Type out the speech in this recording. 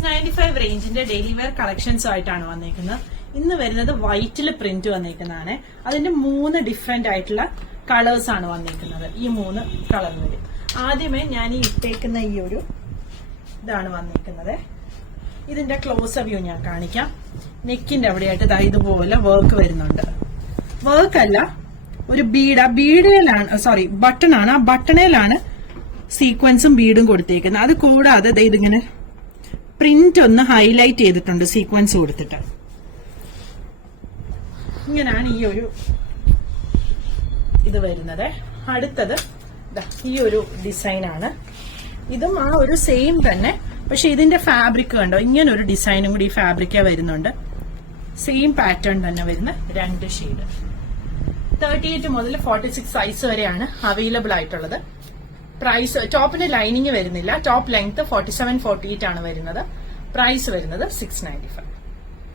695 റേഞ്ചിന്റെ daily wear collections ആയിട്ടാണ് വന്നിരിക്കുന്നത്. ഇന്ന് വരുന്നത് വൈറ്റിൽ പ്രിന്റ് വന്നിരിക്കുന്നതാണ്. അതിന്റെ 3 ഡിഫറെന്റ് ആയിട്ടുള്ള കളേഴ്സ് ആണ് വന്നിരിക്കുന്നത്. ഈ 3 കളർ വരും. ആദ്യമേ ഞാൻ ഈ ഇട്ടേക്കുന്ന ഈ ഒരു ഇതാണ് വന്നിരിക്കുന്നത്. ഇതിന്റെ ക്ലോസ് വ്യൂ ഞാൻ കാണിക്കാം. നെക്കിന്റെ അവിടെയായിട്ട് ഇതുപോലെ വർക്ക് വരുന്നുണ്ട്. വർക്ക് അല്ല, ഒരു ബീഡിലാണ് ബട്ടൺ ആണ്. ആ ബട്ടണിലാണ് സീക്വൻസും ബീഡും കൊടുത്തേക്കുന്നത്. അത് കൂടാതെ ഇതിങ്ങനെ പ്രിന്റ് ഒന്ന് ഹൈലൈറ്റ് ചെയ്തിട്ടുണ്ട് സീക്വൻസ് കൊടുത്തിട്ട്. ഇങ്ങനെയാണ് ഈ ഒരു ഇത് വരുന്നത്. അടുത്തത് ഈ ഒരു ഡിസൈനാണ്. ഇതും ആ ഒരു സെയിം തന്നെ, പക്ഷെ ഇതിന്റെ ഫാബ്രിക് കണ്ടോ, ഇങ്ങനെ ഒരു ഡിസൈനും കൂടി ഈ ഫാബ്രിക്ക വരുന്നുണ്ട്. സെയിം പാറ്റേൺ തന്നെ വരുന്ന 2 ഷെയ്ഡ്. 38 മുതൽ 46 സൈസ് വരെയാണ് അവൈലബിൾ ആയിട്ടുള്ളത്. പ്രൈസ് ടോപ്പിന് ലൈനിങ് വരുന്നില്ല. ടോപ്പ് ലെങ്ത് 47-48 ആണ് വരുന്നത്. പ്രൈസ് വരുന്നത് 695.